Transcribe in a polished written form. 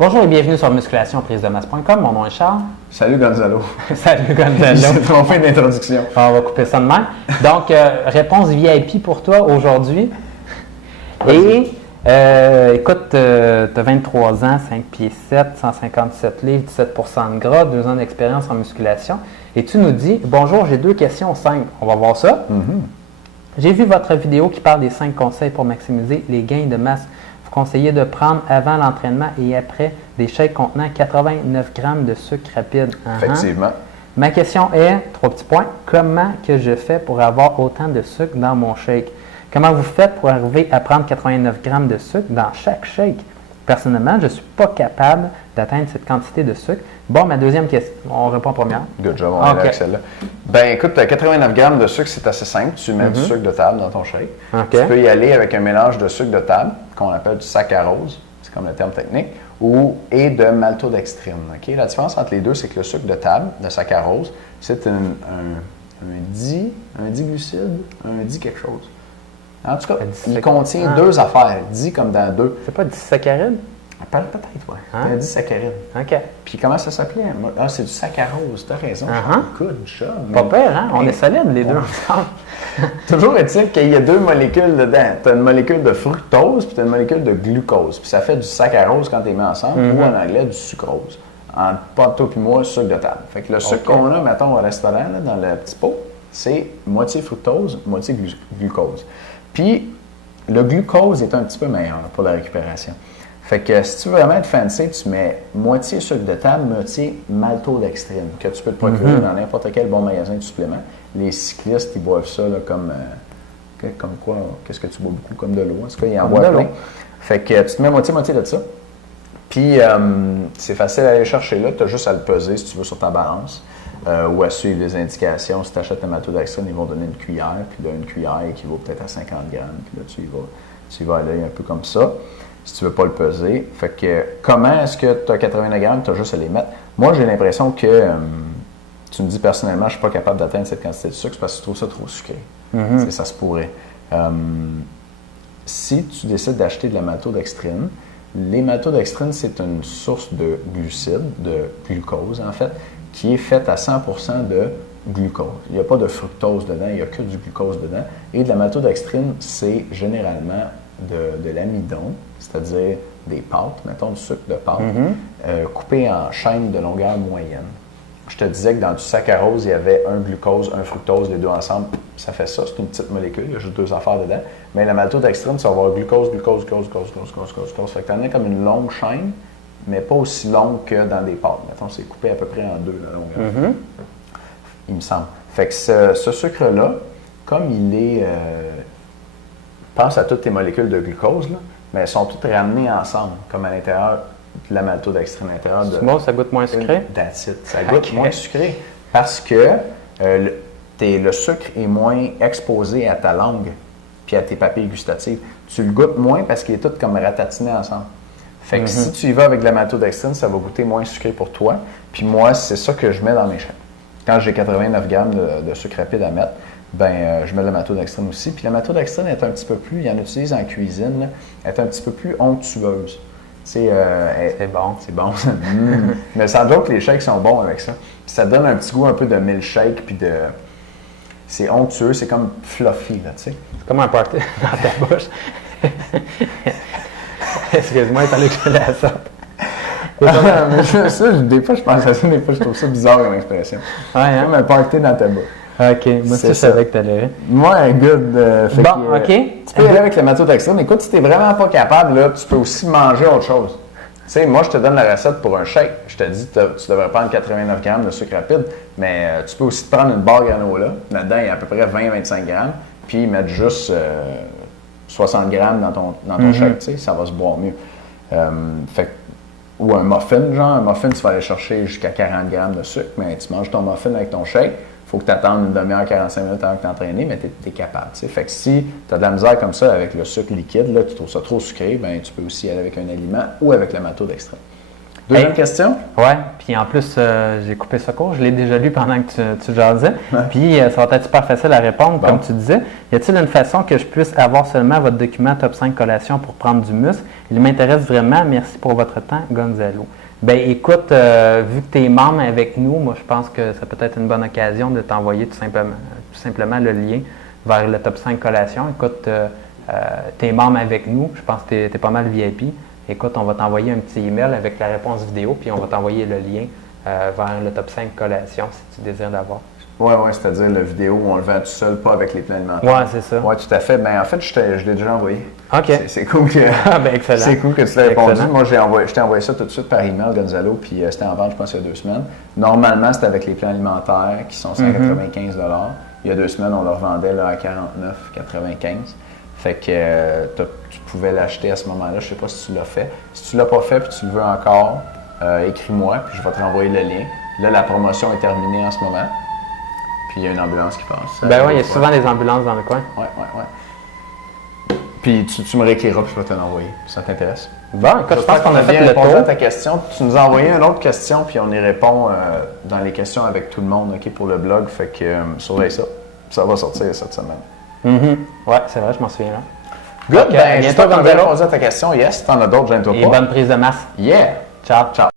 Bonjour et bienvenue sur musculationprisedemasse.com. Mon nom est Charles. Salut Gonzalo. Salut Gonzalo. J'ai trompé d'introduction. On va couper ça de même. Donc, réponse VIP pour toi aujourd'hui. Et écoute, tu as 23 ans, 5 pieds 7, 157 livres, 17 % de gras, 2 ans d'expérience en musculation. Et tu nous dis, bonjour, j'ai 2 questions simples. On va voir ça. J'ai vu votre vidéo qui parle des 5 conseils pour maximiser les gains de masse. Vous conseillez de prendre avant l'entraînement et après des shakes contenant 89 grammes de sucre rapide. Effectivement. Ma question est, 3 petits points, comment que je fais pour avoir autant de sucre dans mon shake? Comment vous faites pour arriver à prendre 89 grammes de sucre dans chaque shake? Personnellement, je ne suis pas capable d'atteindre cette quantité de sucre. Bon, ma deuxième question, on répond première. Good job, on est avec celle-là. Ben écoute, 89 grammes de sucre, c'est assez simple. Tu mets du sucre de table dans ton shake. Tu peux y aller avec un mélange de sucre de table, qu'on appelle du saccharose, c'est comme le terme technique, et de maltodextrine. Okay? La différence entre les deux, c'est que le sucre de table, de saccharose, c'est un diglucide, un di quelque chose. En tout cas, il contient deux affaires, di comme dans deux. C'est pas du saccharide? Peut-être, oui. Un disaccharide. OK. Puis comment ça s'appelait? Ah, c'est du saccharose, t'as raison. Good job. Pas pire, hein? On est solides, les deux ensemble. Toujours est-il qu'il y a deux molécules dedans. Tu as une molécule de fructose puis tu as une molécule de glucose. Puis ça fait du saccharose quand tu les mets ensemble ou en anglais du sucrose. Pas toi puis moi, sucre de table. Fait que le sucre qu'on a, mettons, au restaurant, là, dans le petit pot, c'est moitié fructose, moitié glucose. Puis le glucose est un petit peu meilleur pour la récupération. Fait que si tu veux vraiment être fancy, tu mets moitié sucre de table, moitié maltodextrine, que tu peux te procurer dans n'importe quel bon magasin de suppléments. Les cyclistes, ils boivent ça là, comme quoi? Qu'est-ce que tu bois beaucoup? Comme de l'eau. En tout cas, ils en boivent plein. Fait que tu te mets moitié-moitié de ça. Puis, c'est facile à aller chercher là. Tu as juste à le peser si tu veux sur ta balance ou à suivre les indications. Si tu achètes la maltodextrine, ils vont donner une cuillère. Puis là, une cuillère équivaut peut-être à 50 grammes. Puis là, tu y vas aller un peu comme ça. Si tu ne veux pas le peser. Fait que comment est-ce que tu as 80 grammes, tu as juste à les mettre? Moi, j'ai l'impression que tu me dis personnellement, je ne suis pas capable d'atteindre cette quantité de sucre parce que tu trouves ça trop sucré. Ça se pourrait. Si tu décides d'acheter de la maltodextrine, les maltodextrines, c'est une source de glucides, de glucose en fait, qui est faite à 100% de glucose. Il n'y a pas de fructose dedans, il n'y a que du glucose dedans. Et de la maltodextrine, c'est généralement de l'amidon, c'est-à-dire des pâtes, mettons du sucre de pâte, coupé en chaînes de longueur moyenne. Je te disais que dans du saccharose, il y avait un glucose, un fructose, les deux ensemble, ça fait ça, c'est une petite molécule, il y a juste deux affaires dedans. Mais la maltodextrine, ça va avoir glucose. Fait que tu en as comme une longue chaîne, mais pas aussi longue que dans des pâtes. Mettons, c'est coupé à peu près en deux, la longueur. Il me semble. Fait que ce sucre-là, comme il est... pense à toutes tes molécules de glucose, là, mais elles sont toutes ramenées ensemble, comme à l'intérieur de la maltodextrine. C'est bon, ça goûte moins sucré? That's it. Ça goûte moins sucré parce que le sucre est moins exposé à ta langue puis à tes papilles gustatives. Tu le goûtes moins parce qu'il est tout comme ratatiné ensemble. Fait que si tu y vas avec de la maltodextrine, ça va goûter moins sucré pour toi. Puis moi, c'est ça que je mets dans mes shakes. Quand j'ai 89 grammes de sucre rapide à mettre, je mets de la maltodextrine aussi. Puis la maltodextrine est un petit peu plus, il y en utilise en cuisine, là, elle est un petit peu plus onctueuse. C'est bon. C'est bon. Mais sans doute que les shakes sont bons avec ça. Puis ça donne un petit goût un peu de milkshake, puis de... C'est onctueux, c'est comme fluffy, là, tu sais. C'est comme un party dans ta bouche. Excuse-moi, il fallait que je la sorte. Des fois, je pense à ça, des fois, je trouve ça bizarre comme expression. Ouais, comme un party dans ta bouche. OK, moi aussi, je savais que tu allais. Moi, good. Bon, OK. Tu peux y aller avec la maltodextrine. Écoute, si tu n'es vraiment pas capable, là, tu peux aussi manger autre chose. Tu sais, moi, je te donne la recette pour un shake. Je te dis, tu devrais prendre 89 grammes de sucre rapide, mais tu peux aussi te prendre une barre granola. Là-dedans, il y a à peu près 20-25 grammes, puis mettre juste 60 grammes dans ton shake. Tu sais, ça va se boire mieux. Ou un muffin, genre. Un muffin, tu vas aller chercher jusqu'à 40 grammes de sucre, mais tu manges ton muffin avec ton shake. Il faut que tu attendes une demi-heure, 45 minutes avant que tu t'entraînes, mais tu es capable. T'sais. Fait que si tu as de la misère comme ça avec le sucre liquide, là, tu trouves ça trop sucré, ben, tu peux aussi aller avec un aliment ou avec la maltodextrine. Deuxième question? Ouais, puis en plus, j'ai coupé ça court. Je l'ai déjà lu pendant que tu jasais. Puis ça va être super facile à répondre, comme tu disais. Y a-t-il une façon que je puisse avoir seulement votre document top 5 collation pour prendre du muscle? Il m'intéresse vraiment. Merci pour votre temps, Gonzalo. Ben écoute, vu que tu es membre avec nous, moi je pense que ça peut être une bonne occasion de t'envoyer tout simplement le lien vers le top 5 collation. Écoute, tu es membre avec nous, je pense que tu es pas mal VIP. Écoute, on va t'envoyer un petit email avec la réponse vidéo, puis on va t'envoyer le lien vers le top 5 collation si tu désires l'avoir. Oui, c'est-à-dire la vidéo où on le vend tout seul, pas avec les plans alimentaires. Oui, c'est ça. Oui, tout à fait. Ben, en fait, je l'ai déjà envoyé. OK. C'est cool que, excellent. C'est cool que tu l'aies répondu. Excellent. Moi, je t'ai envoyé ça tout de suite par email, Gonzalo, puis c'était en vente, je pense, il y a 2 semaines. Normalement, c'était avec les plans alimentaires qui sont 195 $. Il y a 2 semaines, on le revendait là, à 49,95 $. Fait que tu pouvais l'acheter à ce moment-là. Je ne sais pas si tu l'as fait. Si tu ne l'as pas fait et tu le veux encore, écris-moi, puis je vais te renvoyer le lien. Là, la promotion est terminée en ce moment. Puis il y a une ambulance qui passe. Ben oui, il y a souvent des ambulances dans le coin. Oui. Puis tu me réécriras, puis je vais te l'envoyer. Ça t'intéresse? Bon, écoute, je pense qu'on a fait le tour. À ta question. Tu nous as envoyé une autre question, puis on y répond dans les questions avec tout le monde, OK, pour le blog. Fait que surveille ça. Ça va sortir cette semaine. Oui, c'est vrai, je m'en souviens là. Good. Ben, j'espère qu'on a répondu à ta question. Yes, t'en as d'autres, j'aime toi pas. Et bonne prise de masse. Yeah. Ciao. Ciao.